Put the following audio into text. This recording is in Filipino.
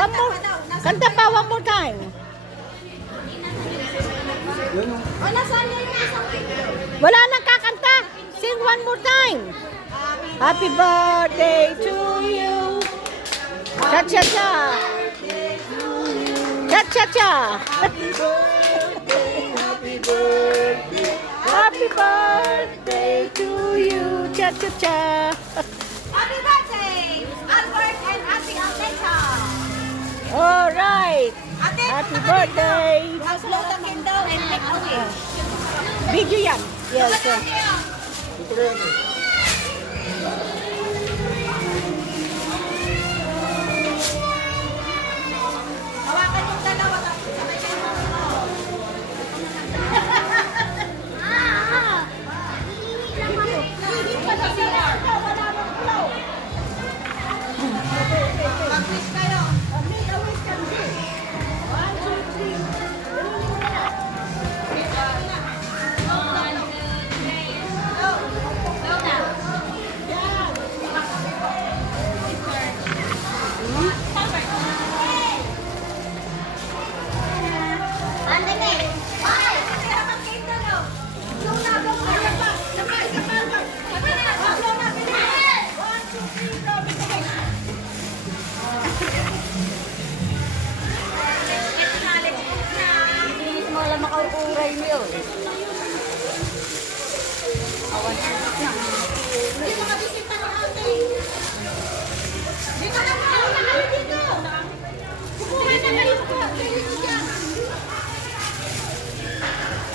One more. Kanta pa, one more time. Wala nang kakanta. Sing one more time. Happy birthday to you. Cha-cha-cha. Cha-cha-cha. Happy birthday, happy birthday. Happy birthday to you. Cha-cha-cha. Happy birthday, Albert and Ate Almeja. All right. Ate, Happy birthday. blow the candle and make a wish. Video yan. Yes, sir. Ito rin. Hawakan yung dalawa tapos sabay kayo mag-blow. Hindi pa na sila. Wala nang blow. Mag-wish kayo. Make a wish can be. 1, 2, 3. Makauuray niyo. Dito ka bisita ng ate. Dito ka na. Dito. Kukuha na kayo.